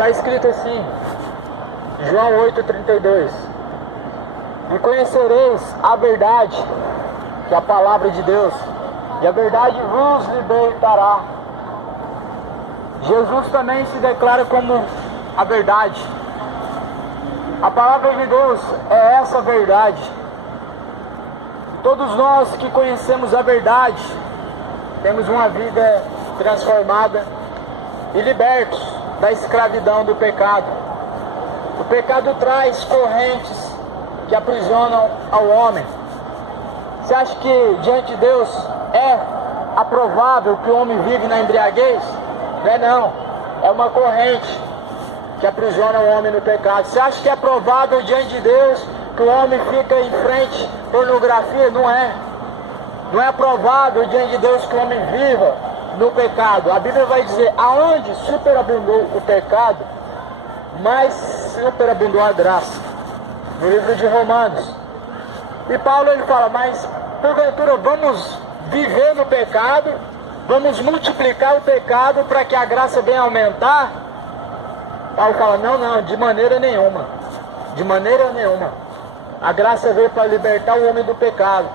Está escrito assim, João 8,32: e conhecereis a verdade, que é a palavra de Deus, e a verdade vos libertará. Jesus também se declara como a verdade. A palavra de Deus é essa verdade. Todos nós que conhecemos a verdade, temos uma vida transformada e libertos da escravidão do pecado. O pecado traz correntes que aprisionam ao homem. Você acha que diante de Deus é aprovável que o homem vive na embriaguez? Não é não. É uma corrente que aprisiona o homem no pecado. Você acha que é provável diante de Deus que o homem fica em frente à pornografia? Não é. Não é provável diante de Deus que o homem viva no pecado. A Bíblia vai dizer, aonde superabundou o pecado, mais superabundou a graça. No livro de Romanos. E Paulo ele fala, mas porventura vamos viver no pecado, vamos multiplicar o pecado para que a graça venha aumentar? Paulo fala, não, de maneira nenhuma. De maneira nenhuma. A graça veio para libertar o homem do pecado.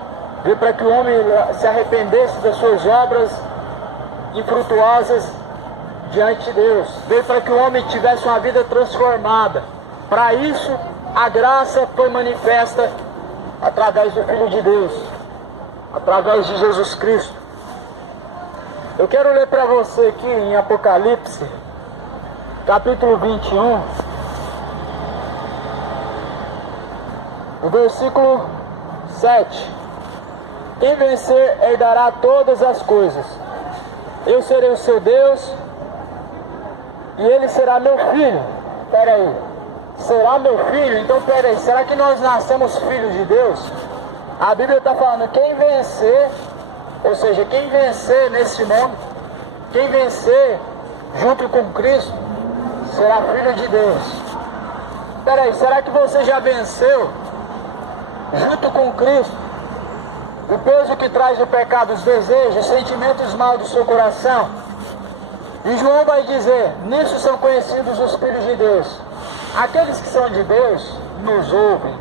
Veio para que o homem se arrependesse das suas obras infrutuosas diante de Deus. Veio para que o homem tivesse uma vida transformada. Para isso, a graça foi manifesta através do Filho de Deus, através de Jesus Cristo. Eu quero ler para você aqui em Apocalipse, capítulo 21, o versículo 7. Quem vencer herdará todas as coisas. Eu serei o seu Deus e ele será meu filho. Espera aí. Será meu filho? Então espera aí. Será que nós nascemos filhos de Deus? A Bíblia está falando, quem vencer, ou seja, quem vencer nesse mundo, quem vencer junto com Cristo, será filho de Deus. Espera aí, será que você já venceu junto com Cristo o peso que traz o pecado, os desejos, os sentimentos maus do seu coração? E João vai dizer, nisso são conhecidos os filhos de Deus. Aqueles que são de Deus nos ouvem,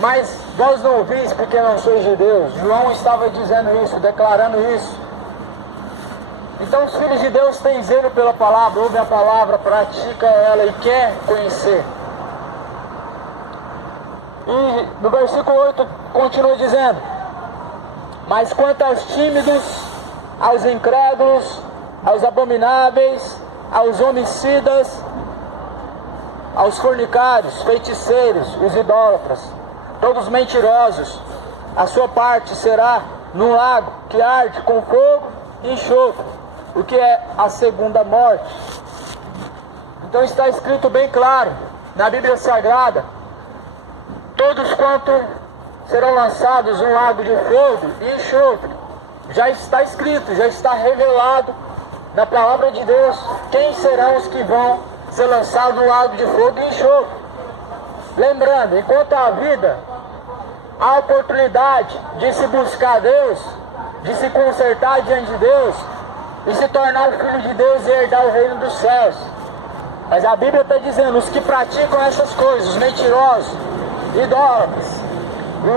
mas vós não ouvis porque não sois de Deus. João estava dizendo isso, declarando isso. Então os filhos de Deus têm zelo pela palavra, ouvem a palavra, praticam ela e quer conhecer. E no versículo 8 continua dizendo, mas quanto aos tímidos, aos incrédulos, aos abomináveis, aos homicidas, aos fornicários, feiticeiros, os idólatras, todos mentirosos, a sua parte será num lago que arde com fogo e enxofre, o que é a segunda morte. Então está escrito bem claro na Bíblia Sagrada, todos quanto serão lançados num lago de fogo e enxofre. Já está escrito, já está revelado na palavra de Deus quem serão os que vão ser lançado no lago de fogo e enxofre. Lembrando, enquanto há vida, há oportunidade de se buscar Deus, de se consertar diante de Deus e se tornar o filho de Deus e herdar o reino dos céus. Mas a Bíblia está dizendo, os que praticam essas coisas, os mentirosos, idólatras,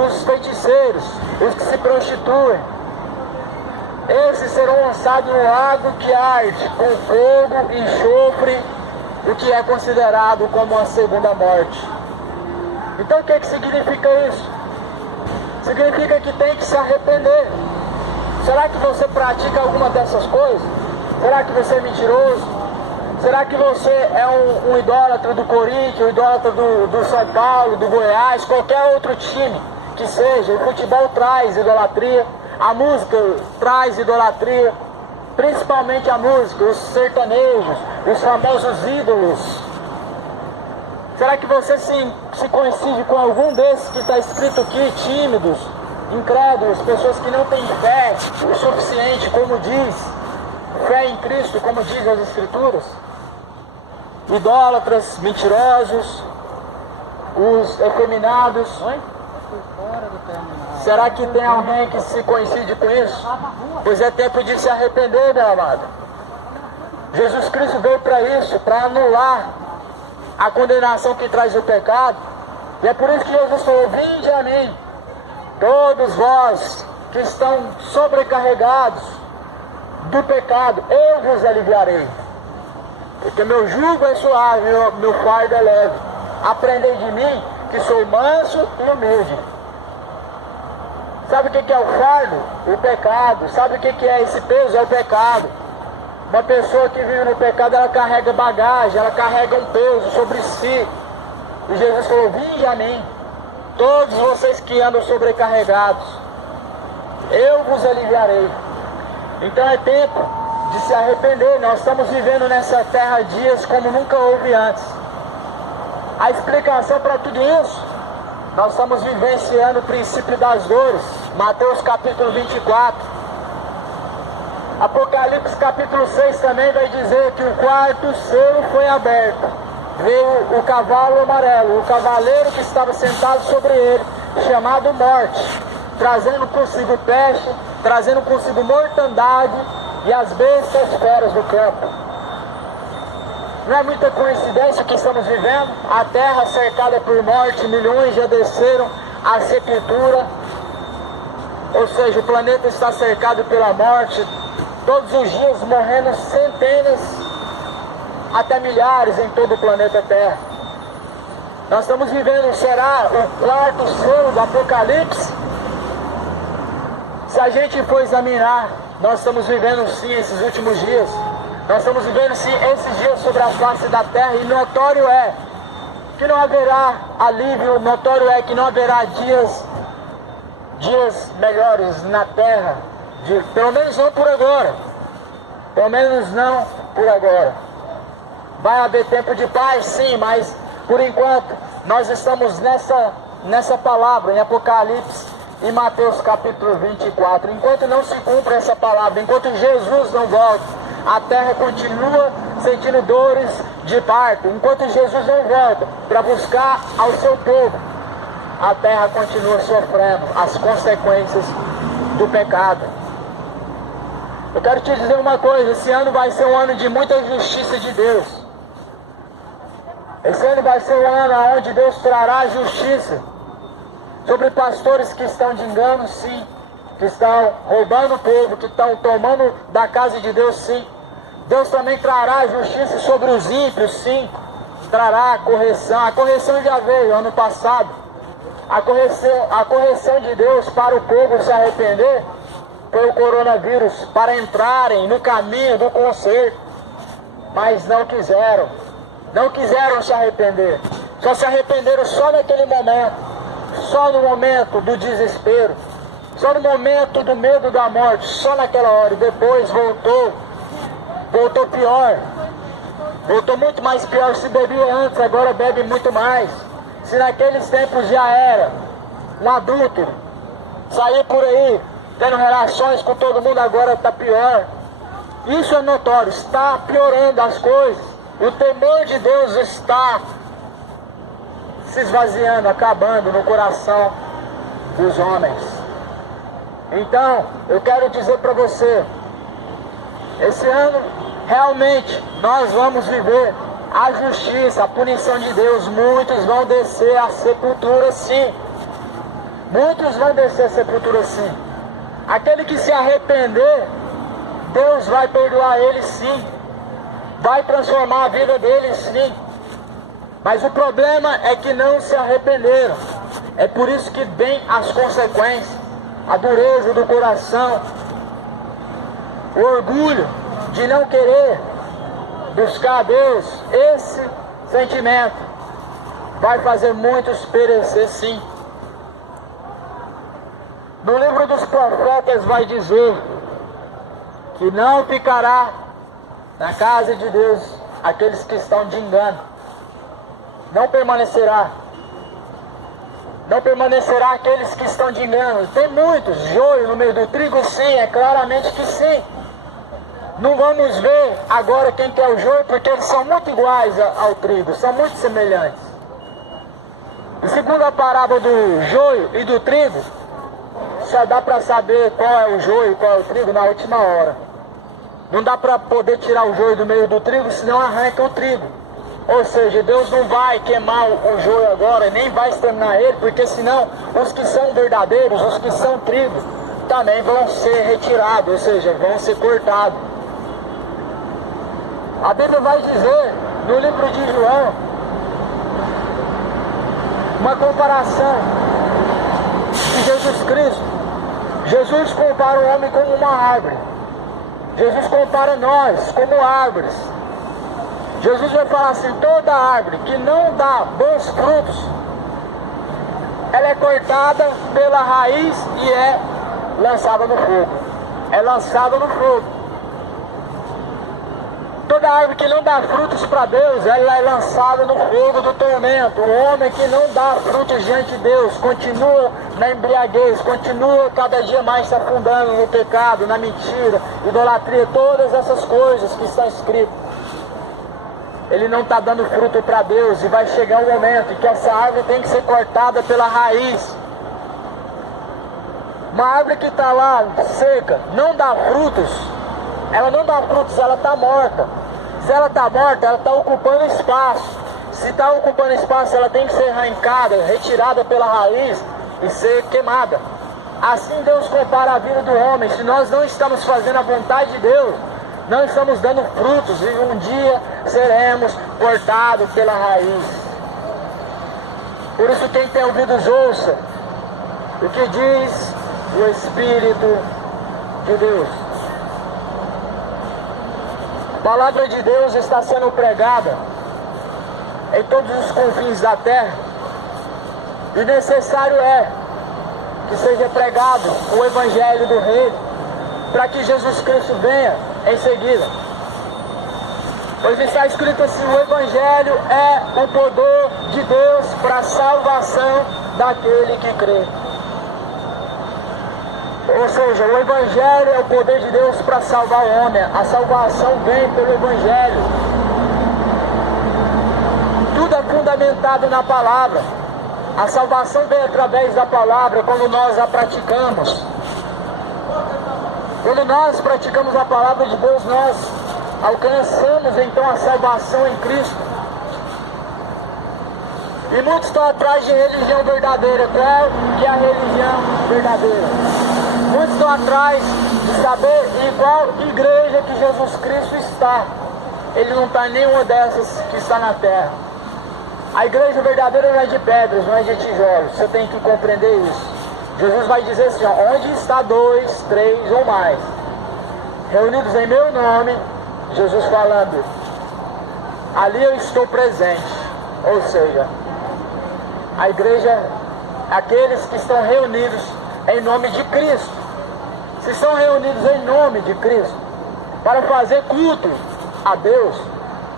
os feiticeiros, os que se prostituem, esses serão lançados no lago que arde com fogo e enxofre, o que é considerado como a segunda morte. Então o que significa isso? Significa que tem que se arrepender. Será que você pratica alguma dessas coisas? Será que você é mentiroso? Será que você é um idólatra do Corinthians, um idólatra do São Paulo, do Goiás, qualquer outro time que seja? O futebol traz idolatria, a música traz idolatria, principalmente a música, os sertanejos, os famosos ídolos. Será que você se coincide com algum desses que está escrito aqui, tímidos, incrédulos, pessoas que não têm fé o suficiente, como diz, fé em Cristo, como diz as Escrituras? Idólatras, mentirosos, os efeminados. Será que tem alguém que se coincide com isso? Pois é tempo de se arrepender, meu amado. Jesus Cristo veio para isso, para anular a condenação que traz o pecado. E é por isso que Jesus falou: vinde a mim, todos vós que estão sobrecarregados do pecado, eu vos aliviarei. Porque meu jugo é suave, meu fardo é leve. Aprendei de mim, que sou manso e humilde. Sabe o que é o fardo? O pecado. Sabe o que é esse peso? É o pecado. Uma pessoa que vive no pecado, ela carrega bagagem, ela carrega um peso sobre si. E Jesus falou: vinde a mim, todos vocês que andam sobrecarregados, eu vos aliviarei. Então é tempo de se arrepender. Nós estamos vivendo nessa terra dias como nunca houve antes. A explicação para tudo isso: nós estamos vivenciando o princípio das dores. Mateus capítulo 24. Apocalipse capítulo 6 também vai dizer que o quarto selo foi aberto. Veio o cavalo amarelo, o cavaleiro que estava sentado sobre ele, chamado Morte, trazendo consigo peste, trazendo consigo mortandade e as bestas feras do campo. Não é muita coincidência o que estamos vivendo. A terra cercada por morte, milhões já desceram à sepultura. Ou seja, o planeta está cercado pela morte. Todos os dias morrendo centenas, até milhares em todo o planeta Terra. Nós estamos vivendo, será o quarto selo do Apocalipse? Se a gente for examinar, nós estamos vivendo sim esses últimos dias. Nós estamos vivendo sim esses dias sobre a face da terra, e notório é que não haverá alívio, notório é que não haverá dias melhores na terra, pelo menos não por agora. Pelo menos não por agora. Vai haver tempo de paz, sim, mas por enquanto nós estamos nessa palavra em Apocalipse e Mateus capítulo 24. Enquanto não se cumpre essa palavra, enquanto Jesus não volta, a terra continua sentindo dores de parto. Enquanto Jesus não volta para buscar ao seu povo, a terra continua sofrendo as consequências do pecado. Eu quero te dizer uma coisa: esse ano vai ser um ano de muita justiça de Deus. Esse ano vai ser um ano onde Deus trará justiça sobre pastores que estão de engano, sim, que estão roubando o povo, que estão tomando da casa de Deus, sim. Deus também trará justiça sobre os ímpios, sim. Trará a correção. A correção já veio ano passado. A correção de Deus para o povo se arrepender foi o coronavírus, para entrarem no caminho do conserto. Mas não quiseram. Não quiseram se arrepender. Só se arrependeram só naquele momento. Só no momento do desespero. Só no momento do medo da morte. Só naquela hora. E depois voltou pior. Voltou muito mais pior. Se bebia antes, agora bebe muito mais. Se naqueles tempos já era um adulto, sair por aí tendo relações com todo mundo, agora está pior. Isso é notório, está piorando as coisas. O temor de Deus está se esvaziando, acabando no coração dos homens. Então, eu quero dizer para você, esse ano realmente nós vamos viver a justiça, a punição de Deus. Muitos vão descer à sepultura, sim. Muitos vão descer à sepultura, sim. Aquele que se arrepender, Deus vai perdoar ele, sim. Vai transformar a vida dele, sim. Mas o problema é que não se arrependeram. É por isso que vem as consequências. A dureza do coração, o orgulho de não querer buscar a Deus. Esse sentimento vai fazer muitos perecer, sim. No livro dos profetas vai dizer que não ficará na casa de Deus aqueles que estão de engano. Não permanecerá. Não permanecerá aqueles que estão de engano. Tem muitos, joio no meio do trigo, sim, é claramente que sim. Não vamos ver agora quem que é o joio, porque eles são muito iguais ao trigo, são muito semelhantes. E segundo a parábola do joio e do trigo, só dá para saber qual é o joio e qual é o trigo na última hora. Não dá para poder tirar o joio do meio do trigo, senão arranca o trigo. Ou seja, Deus não vai queimar o joio agora, nem vai exterminar ele, porque senão os que são verdadeiros, os que são trigo, também vão ser retirados, ou seja, vão ser cortados. A Bíblia vai dizer, no livro de João, uma comparação de Jesus Cristo. Jesus compara o homem como uma árvore. Jesus compara nós como árvores. Jesus vai falar assim, toda árvore que não dá bons frutos, ela é cortada pela raiz e é lançada no fogo. É lançada no fogo. Toda árvore que não dá frutos para Deus, ela é lançada no fogo do tormento. O homem que não dá frutos diante de Deus, continua na embriaguez, continua cada dia mais se afundando no pecado, na mentira, idolatria, todas essas coisas que estão escritas. Ele não está dando fruto para Deus, e vai chegar um momento em que essa árvore tem que ser cortada pela raiz. Uma árvore que está lá seca, não dá frutos, ela não dá frutos, ela está morta. Se ela está morta, ela está ocupando espaço. Se está ocupando espaço, ela tem que ser arrancada, retirada pela raiz e ser queimada. Assim Deus compara a vida do homem. Se nós não estamos fazendo a vontade de Deus, não estamos dando frutos, e um dia seremos cortados pela raiz. Por isso, quem tem ouvidos, ouça o que diz o Espírito de Deus. A palavra de Deus está sendo pregada em todos os confins da terra, e necessário é que seja pregado o Evangelho do Reino, para que Jesus Cristo venha em seguida. Pois está escrito assim, o Evangelho é o poder de Deus para a salvação daquele que crê. Ou seja, o Evangelho é o poder de Deus para salvar o homem. A salvação vem pelo Evangelho. Tudo é fundamentado na palavra. A salvação vem através da palavra, quando nós a praticamos. Quando nós praticamos a palavra de Deus, nós alcançamos então a salvação em Cristo. E muitos estão atrás de religião verdadeira. Qual que é a religião verdadeira? Muitos estão atrás de saber em qual igreja que Jesus Cristo está. Ele não está em nenhuma dessas que está na terra. A igreja verdadeira não é de pedras, não é de tijolos. Você tem que compreender isso. Jesus vai dizer assim, ó, onde está 2, 3 ou mais reunidos em meu nome, Jesus falando, ali eu estou presente. Ou seja, a igreja, aqueles que estão reunidos em nome de Cristo. Se estão reunidos em nome de Cristo para fazer culto a Deus,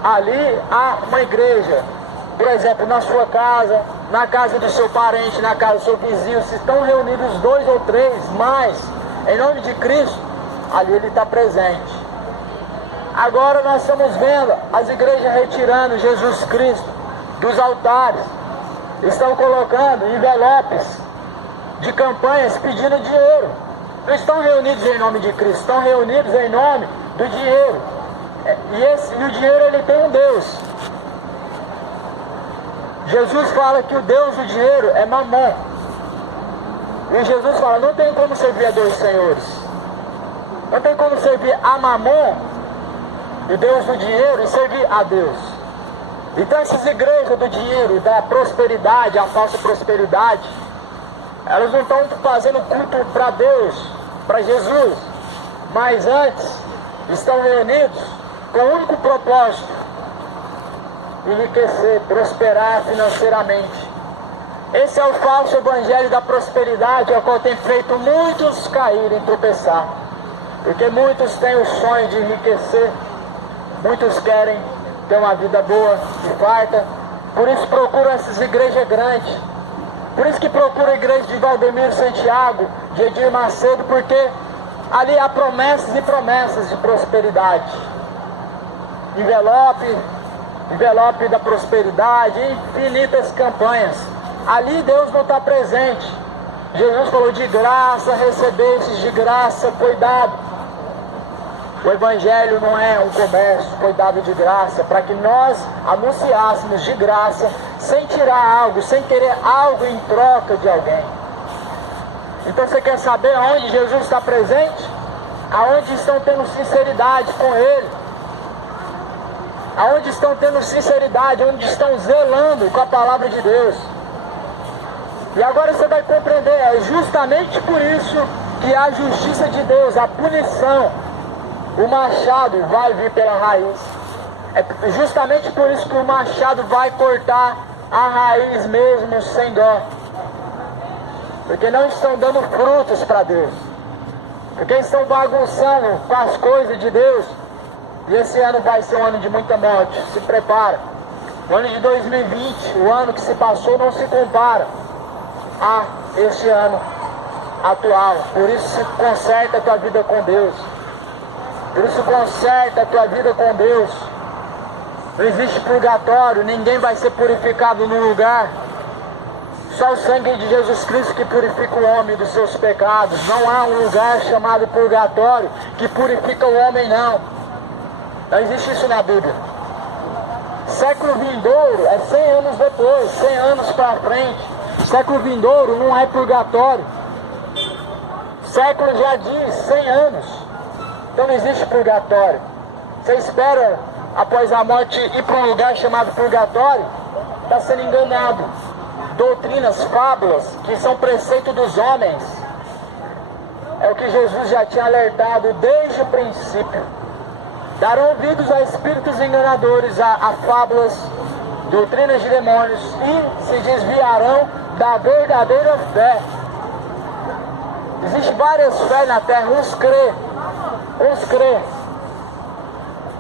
ali há uma igreja. Por exemplo, na sua casa, na casa do seu parente, na casa do seu vizinho, se estão reunidos 2 ou 3 mais em nome de Cristo, ali ele está presente. Agora nós estamos vendo as igrejas retirando Jesus Cristo dos altares, estão colocando envelopes de campanhas pedindo dinheiro. Não estão reunidos em nome de Cristo, estão reunidos em nome do dinheiro. E o dinheiro, ele tem um Deus. Jesus fala que o Deus do dinheiro é Mamon. E Jesus fala, não tem como servir a 2 senhores. Não tem como servir a Mamon, o Deus do dinheiro, e servir a Deus. Então essas igrejas do dinheiro, da prosperidade, a falsa prosperidade, elas não estão fazendo culto para Deus, para Jesus, mas antes estão reunidos com o único propósito: enriquecer, prosperar financeiramente. Esse é o falso evangelho da prosperidade, ao qual tem feito muitos caírem, tropeçar. Porque muitos têm o sonho de enriquecer, muitos querem ter uma vida boa e farta, por isso procuram essas igrejas grandes. Por isso que procura a igreja de Valdemiro Santiago, de Edir Macedo, porque ali há promessas e promessas de prosperidade. Envelope da prosperidade, infinitas campanhas. Ali Deus não está presente. Jesus falou, de graça recebestes, de graça foi dado. O Evangelho não é um comércio, foi dado de graça, para que nós anunciássemos de graça, sem tirar algo, sem querer algo em troca de alguém. Então você quer saber aonde Jesus está presente? Aonde estão tendo sinceridade com Ele? Aonde estão tendo sinceridade, onde estão zelando com a palavra de Deus? E agora você vai compreender, é justamente por isso que a justiça de Deus, a punição, o machado vai vir pela raiz. É justamente por isso que o machado vai cortar a raiz mesmo sem dó. Porque não estão dando frutos para Deus. Porque estão bagunçando com as coisas de Deus. E esse ano vai ser um ano de muita morte. Se prepara. O ano de 2020, o ano que se passou, não se compara a este ano atual. Por isso se conserta a tua vida com Deus. Por isso conserta a tua vida com Deus. Não existe purgatório, ninguém vai ser purificado num lugar. Só o sangue de Jesus Cristo que purifica o homem dos seus pecados. Não há um lugar chamado purgatório que purifica o homem, não. Não existe isso na Bíblia. Século vindouro é 100 anos depois, 100 anos para frente. Século vindouro não é purgatório. Século já diz 100 anos. Então não existe purgatório. Você espera, após a morte, ir para um lugar chamado purgatório? Está sendo enganado. Doutrinas, fábulas, que são preceito dos homens. É o que Jesus já tinha alertado desde o princípio. Darão ouvidos a espíritos enganadores, a fábulas, doutrinas de demônios, e se desviarão da verdadeira fé. Existem várias fés na terra, uns crê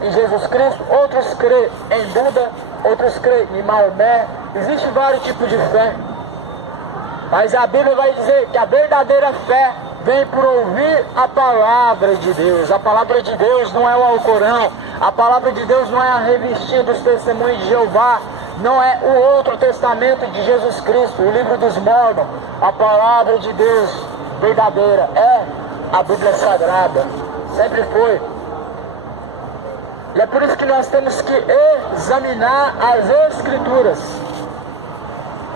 em Jesus Cristo, outros crê em Buda, outros crê em Maomé. Existem vários tipos de fé. Mas a Bíblia vai dizer que a verdadeira fé vem por ouvir a palavra de Deus. A palavra de Deus não é o Alcorão. A palavra de Deus não é a revistinha dos testemunhos de Jeová. Não é o outro testamento de Jesus Cristo, o livro dos Mormons. A palavra de Deus verdadeira é a Bíblia Sagrada. Sempre foi. E é por isso que nós temos que examinar as Escrituras.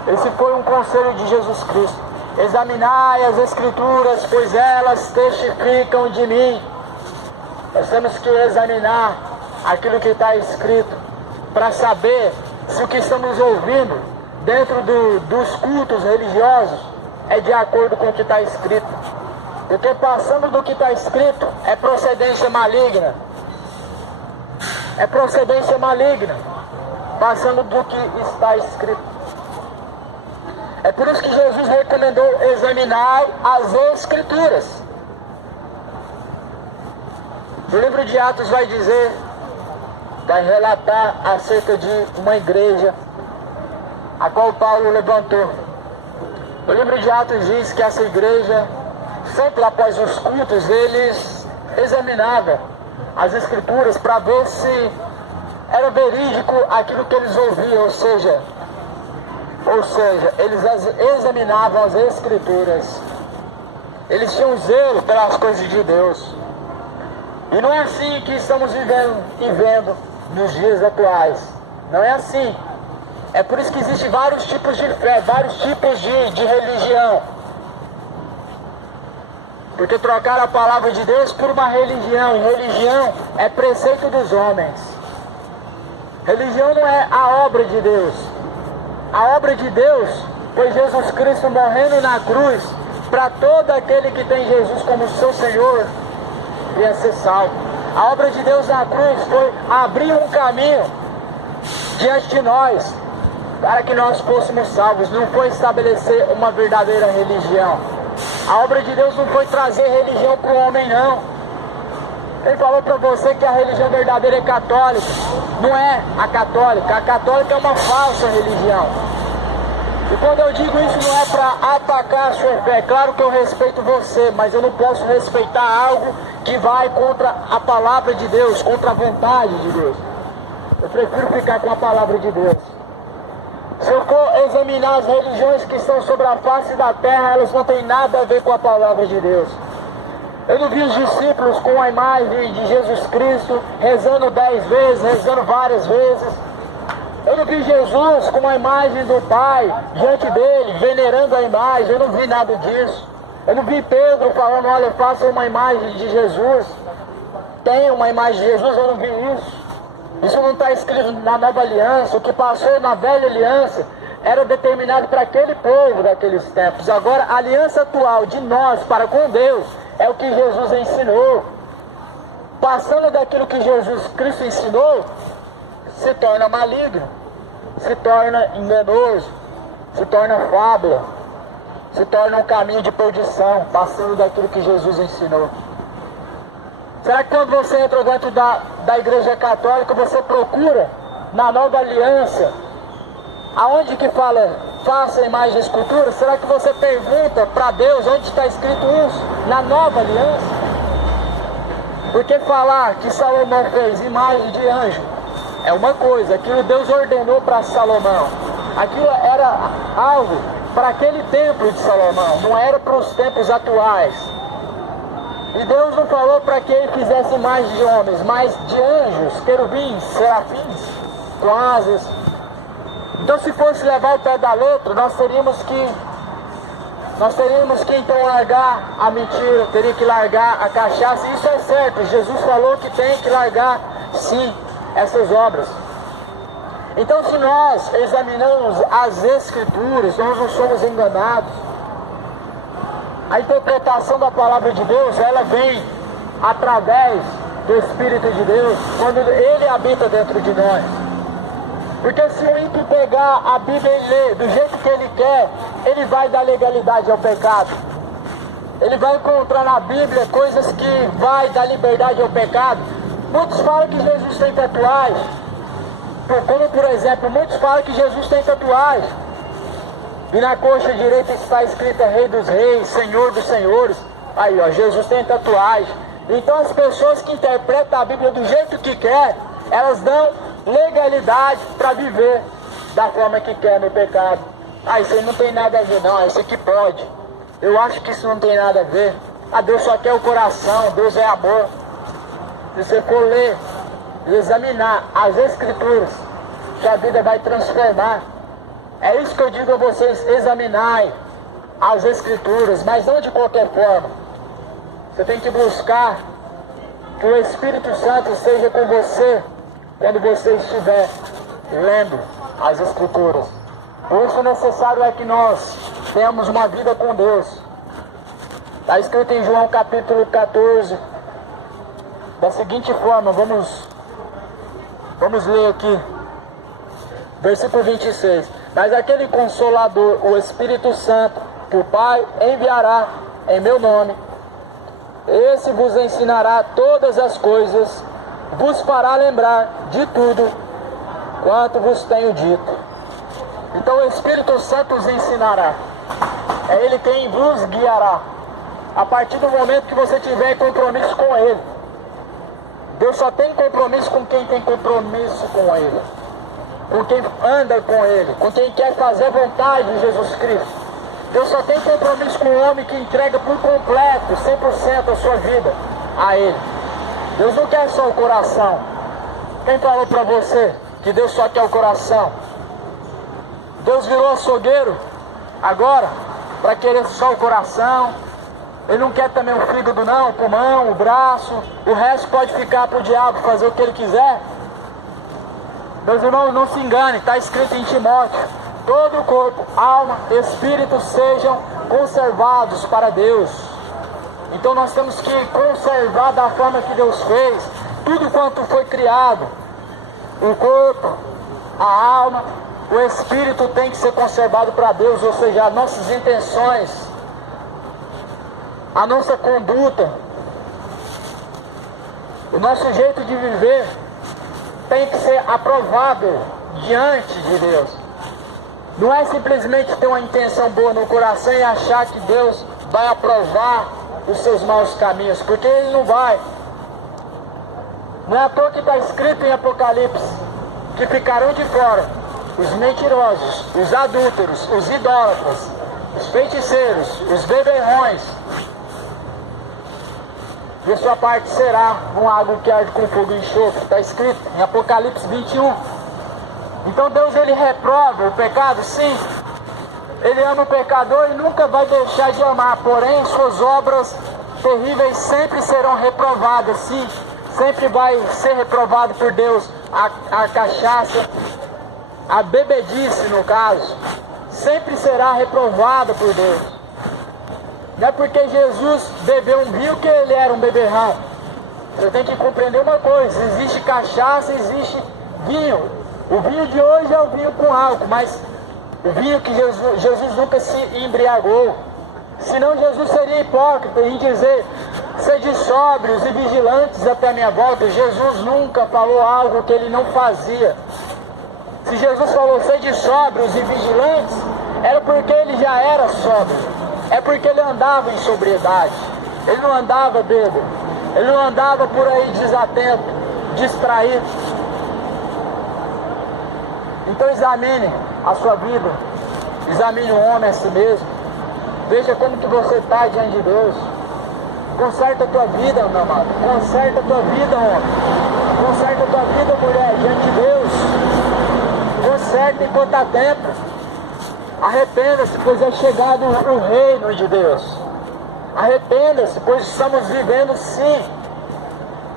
Esse foi um conselho de Jesus Cristo. Examinai as Escrituras, pois elas testificam de mim. Nós temos que examinar aquilo que está escrito, para saber se o que estamos ouvindo dentro dos cultos religiosos é de acordo com o que está escrito. Porque passando do que está escrito é procedência maligna. É procedência maligna, passando do que está escrito. É por isso que Jesus recomendou examinar as Escrituras. O livro de Atos vai dizer, vai relatar acerca de uma igreja a qual Paulo levantou. O livro de Atos diz que essa igreja, sempre após os cultos, eles examinavam as Escrituras para ver se era verídico aquilo que eles ouviam, ou seja, eles examinavam as Escrituras. Eles tinham zelo pelas coisas de Deus. E não é assim que estamos vivendo nos dias atuais. Não é assim. É por isso que existem vários tipos de fé, vários tipos de religião. Porque trocaram a palavra de Deus por uma religião. E religião é preceito dos homens. Religião não é a obra de Deus. A obra de Deus foi Jesus Cristo morrendo na cruz para todo aquele que tem Jesus como seu Senhor venha ser salvo. A obra de Deus na cruz foi abrir um caminho diante de nós para que nós fôssemos salvos. Não foi estabelecer uma verdadeira religião. A obra de Deus não foi trazer religião para o homem, não. Ele falou para você que a religião verdadeira é católica. Não é a católica. A católica é uma falsa religião. E quando eu digo isso, não é para atacar a sua fé. Claro que eu respeito você, mas eu não posso respeitar algo que vai contra a palavra de Deus, contra a vontade de Deus. Eu prefiro ficar com a palavra de Deus. Se eu for examinar as religiões que estão sobre a face da terra, elas não têm nada a ver com a palavra de Deus. Eu não vi os discípulos com a imagem de Jesus Cristo rezando 10 vezes, rezando várias vezes. Eu não vi Jesus com a imagem do Pai diante dele, venerando a imagem. Eu não vi nada disso. Eu não vi Pedro falando, olha, faça uma imagem de Jesus. Tenha uma imagem de Jesus, eu não vi isso. Isso não está escrito na nova aliança. O que passou na velha aliança era determinado para aquele povo daqueles tempos. Agora, a aliança atual de nós para com Deus é o que Jesus ensinou. Passando daquilo que Jesus Cristo ensinou, se torna maligno, se torna enganoso, se torna fábula, se torna um caminho de perdição, passando daquilo que Jesus ensinou. Será que quando você entra dentro da Igreja Católica, você procura na nova aliança, aonde que fala, faça a imagem de escultura? Será que você pergunta para Deus onde está escrito isso? Na nova aliança? Porque falar que Salomão fez imagem de anjo é uma coisa, aquilo Deus ordenou para Salomão. Aquilo era algo para aquele templo de Salomão, não era para os tempos atuais. E Deus não falou para que ele fizesse imagem de homens, mas de anjos, querubins, serafins, com asas. Então, se fosse levar o pé da letra, nós teríamos que então largar a mentira, teria que largar a cachaça. Isso é certo, Jesus falou que tem que largar, sim, essas obras. Então, se nós examinamos as Escrituras, nós não somos enganados. A interpretação da palavra de Deus, ela vem através do Espírito de Deus, quando Ele habita dentro de nós. Porque se o ímpio pegar a Bíblia e ler do jeito que ele quer, ele vai dar legalidade ao pecado. Ele vai encontrar na Bíblia coisas que vai dar liberdade ao pecado. Muitos falam que Jesus tem tatuagem. Como, por exemplo, muitos falam que Jesus tem tatuagem. E na coxa direita está escrita Rei dos Reis, Senhor dos Senhores. Aí, ó, Jesus tem tatuagem. Então as pessoas que interpretam a Bíblia do jeito que quer, elas dão legalidade para viver da forma que quer no pecado. Ah, isso aí não tem nada a ver, não. Isso aqui pode. Eu acho que isso não tem nada a ver. Ah, Deus só quer o coração. Deus é amor. Se você for ler e examinar as Escrituras, sua vida vai transformar. É isso que eu digo a vocês: examinai as Escrituras, mas não de qualquer forma. Você tem que buscar que o Espírito Santo esteja com você quando você estiver lendo as Escrituras. Por isso, necessário é que nós tenhamos uma vida com Deus. Está escrito em João capítulo 14, da seguinte forma, vamos ler aqui, versículo 26. Mas aquele Consolador, o Espírito Santo, que o Pai enviará em meu nome, esse vos ensinará todas as coisas, vos fará lembrar de tudo quanto vos tenho dito. Então o Espírito Santo os ensinará. É Ele quem vos guiará. A partir do momento que você tiver compromisso com Ele. Deus só tem compromisso com quem tem compromisso com Ele. Com quem anda com Ele. Com quem quer fazer a vontade de Jesus Cristo. Deus só tem compromisso com o homem que entrega por completo, 100% a sua vida a Ele. Deus não quer só o coração. Quem falou para você que Deus só quer o coração? Deus virou açougueiro agora para querer só o coração. Ele não quer também o fígado não, o pulmão, o braço. O resto pode ficar para o diabo fazer o que ele quiser. Meus irmãos, não se engane, está escrito em Timóteo: todo o corpo, alma, espírito sejam conservados para Deus. Então nós temos que conservar da forma que Deus fez tudo quanto foi criado. O corpo, a alma, o espírito tem que ser conservado para Deus, ou seja, as nossas intenções, a nossa conduta, o nosso jeito de viver tem que ser aprovável diante de Deus. Não é simplesmente ter uma intenção boa no coração e achar que Deus vai aprovar os seus maus caminhos, porque Ele não vai. Não é à toa que está escrito em Apocalipse que ficarão de fora os mentirosos, os adúlteros, os idólatras, os feiticeiros, os beberrões, e a sua parte será um lago que arde com fogo e enxofre. Está escrito em Apocalipse 21. Então Deus, ele reprova o pecado, sim. Ele ama o pecador e nunca vai deixar de amar. Porém, suas obras terríveis sempre serão reprovadas, sim. Sempre vai ser reprovado por Deus. A cachaça, a bebedice no caso, sempre será reprovada por Deus. Não é porque Jesus bebeu um vinho que ele era um beberrão. Você tem que compreender uma coisa: existe cachaça, existe vinho. O vinho de hoje é o vinho com álcool, mas o vinho que Jesus nunca se embriagou. Senão Jesus seria hipócrita em dizer: sede sóbrios e vigilantes até a minha volta. Jesus nunca falou algo que ele não fazia. Se Jesus falou sede sóbrios e vigilantes, era porque ele já era sóbrio. É porque ele andava em sobriedade. Ele não andava bêbado. Ele não andava por aí desatento, distraído. Então examine a sua vida. Examine o homem a si mesmo. Veja como que você está diante de Deus. Conserta a tua vida, meu amado. Conserta a tua vida, homem. Conserta a tua vida, mulher, diante de Deus. Conserta enquanto há tempo. Arrependa-se, pois é chegado o reino de Deus. Arrependa-se, pois estamos vivendo, sim,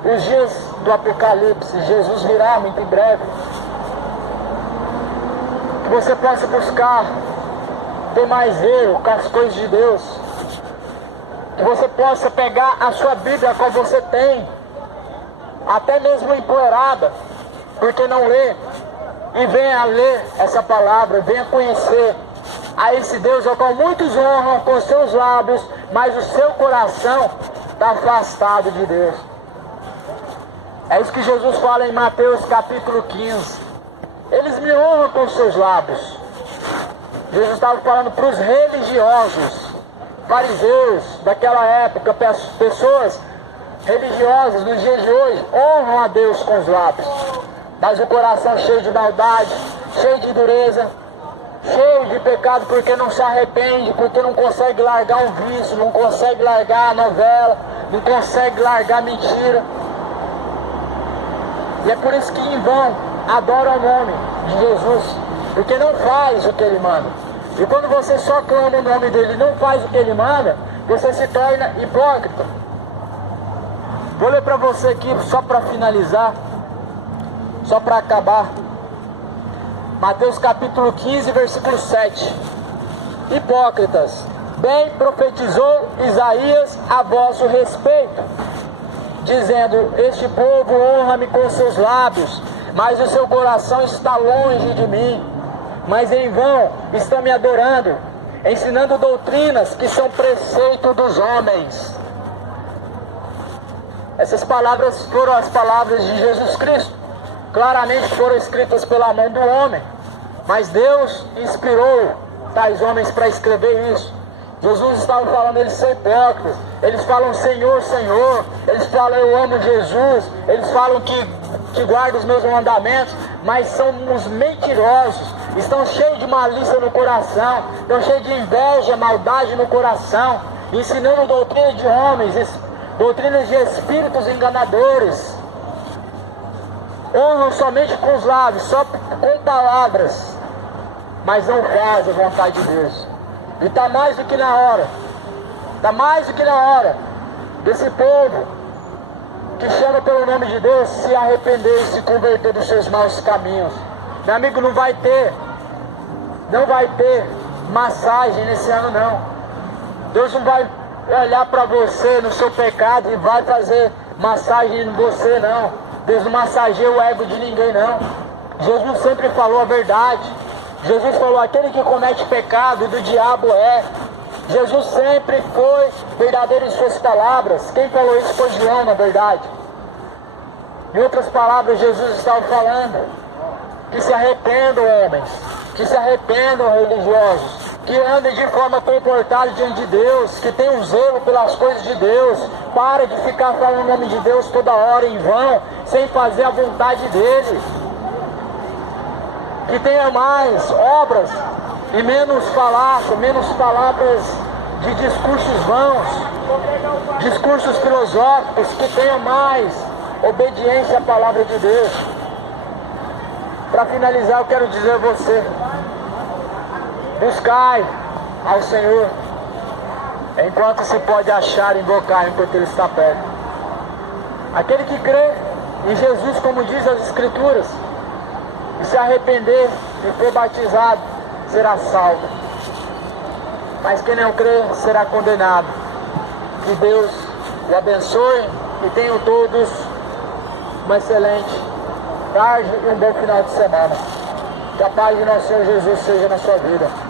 os dias do Apocalipse. Jesus virá muito em breve. Que você possa buscar ter mais zelo com as coisas de Deus. Que você possa pegar a sua Bíblia, qual você tem, até mesmo empoeirada, porque não lê, e venha a ler essa palavra, venha conhecer a esse Deus ao qual muitos honram com seus lábios, mas o seu coração está afastado de Deus. É isso que Jesus fala em Mateus capítulo 15. Eles me honram com seus lábios. Jesus estava falando para os religiosos, fariseus daquela época, pessoas religiosas nos dias de hoje, honram a Deus com os lábios, mas o coração cheio de maldade, cheio de dureza, cheio de pecado, porque não se arrepende, porque não consegue largar um vício, não consegue largar a novela, não consegue largar a mentira. E é por isso que em vão adoram o nome de Jesus, porque não faz o que ele manda. E quando você só clama o nome dele e não faz o que ele manda, você se torna hipócrita. Vou ler para você aqui, só para finalizar, só para acabar. Mateus capítulo 15, versículo 7. Hipócritas, bem profetizou Isaías a vosso respeito, dizendo: este povo honra-me com seus lábios, mas o seu coração está longe de mim. Mas em vão estão me adorando, ensinando doutrinas que são preceito dos homens. Essas palavras foram as palavras de Jesus Cristo. Claramente foram escritas pela mão do homem, mas Deus inspirou tais homens para escrever isso. Jesus estava falando, eles são hipócritas, eles falam Senhor, Senhor, eles falam eu amo Jesus, eles falam que guardam os meus mandamentos, mas são uns mentirosos, estão cheios de malícia no coração, estão cheios de inveja, maldade no coração, ensinando doutrinas de homens, doutrinas de espíritos enganadores. Honram somente com os lábios, só com palavras, mas não fazem a vontade de Deus. E está mais do que na hora, desse povo que chama pelo nome de Deus se arrepender e se converter dos seus maus caminhos. Meu amigo, não vai ter massagem nesse ano não. Deus não vai olhar para você no seu pecado e vai fazer massagem em você não. Deus não massageia o ego de ninguém não. Jesus sempre falou a verdade. Jesus falou, aquele que comete pecado do diabo é. Jesus sempre foi verdadeiro em suas palavras. Quem falou isso foi João, na verdade. Em outras palavras, Jesus estava falando que se arrependam homens, que se arrependam religiosos, que andem de forma comportada diante de Deus, que tenham zelo pelas coisas de Deus. Para de ficar falando o nome de Deus toda hora em vão, sem fazer a vontade dele. Que tenha mais obras e menos palavras de discursos vãos, discursos filosóficos que tenham mais obediência à palavra de Deus. Para finalizar, eu quero dizer a você: buscai ao Senhor enquanto se pode achar, invocar enquanto Ele está perto. Aquele que crê em Jesus, como diz as Escrituras, e se arrepender e for batizado, será salvo. Mas quem não crê será condenado. Que Deus o abençoe e tenham todos uma excelente tarde e um bom final de semana. Que a paz de nosso Senhor Jesus seja na sua vida.